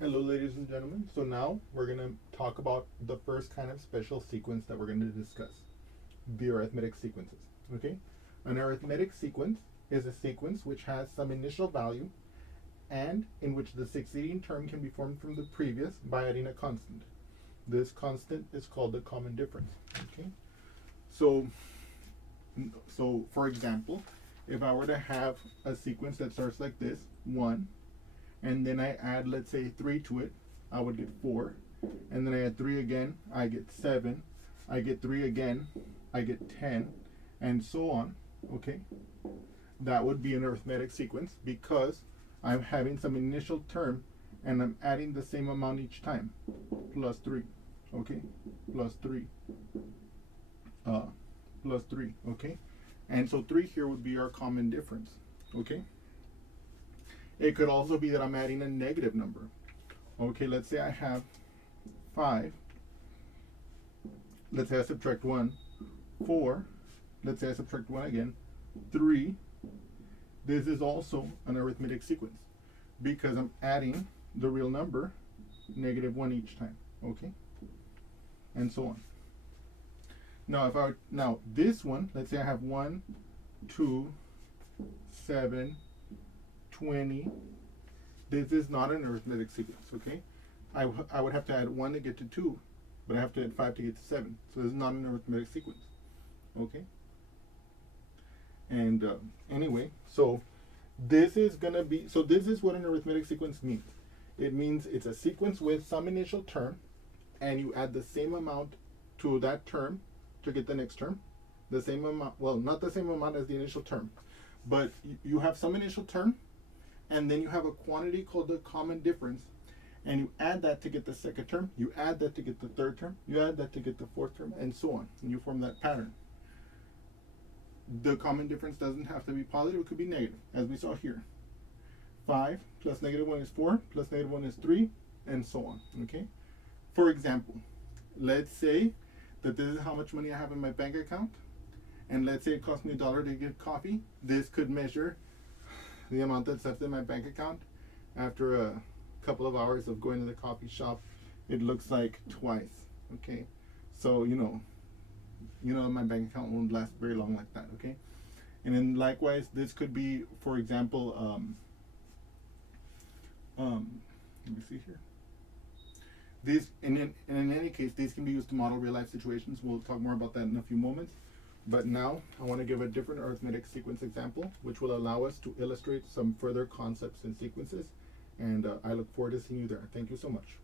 Hello, ladies and gentlemen. So now we're going to talk about the first kind of special sequence that we're going to discuss, the arithmetic sequences. Okay? An arithmetic sequence is a sequence which has some initial value and in which the succeeding term can be formed from the previous by adding a constant. This constant is called the common difference. Okay? So, so for example, if I were to have a sequence that starts like this, 1, and then I add, let's say, 3 to it, I would get 4. And then I add 3 again, I get 7. I get 3 again, I get 10, and so on. Okay? That would be an arithmetic sequence because I'm having some initial term and I'm adding the same amount each time. Plus 3. Okay? Plus 3. Plus 3. Okay? And so 3 here would be our common difference. Okay? It could also be that I'm adding a negative number. Okay, let's say I have 5. Let's say I subtract 1. 4. Let's say I subtract 1 again. 3. This is also an arithmetic sequence because I'm adding the real number, -1 each time. Okay? And so on. Now this one, let's say I have 1, 2, 7, 20. This is not an arithmetic sequence, okay? I would have to add 1 to get to 2, but I have to add 5 to get to 7. So this is not an arithmetic sequence, okay? And anyway, so this is what an arithmetic sequence means. It means it's a sequence with some initial term, and you add the same amount to that term to get the next term. The same amount, well, not the same amount as the initial term, but you have some initial term, and then you have a quantity called the common difference, and you add that to get the second term, you add that to get the third term, you add that to get the fourth term, and so on, and you form that pattern. The common difference doesn't have to be positive, it could be negative, as we saw here. 5 plus -1 is 4, plus -1 is 3, and so on, okay? For example, let's say that this is how much money I have in my bank account, and let's say it cost me $1 to get coffee. This could measure the amount that's left in my bank account after a couple of hours of going to the coffee shop. It looks like twice. Okay, so you know my bank account won't last very long like that. Okay, and then likewise, this could be, for example, let me see here. These, in any case, these can be used to model real life situations. We'll talk more about that in a few moments. But now I want to give a different arithmetic sequence example, which will allow us to illustrate some further concepts and sequences. And I look forward to seeing you there. Thank you so much.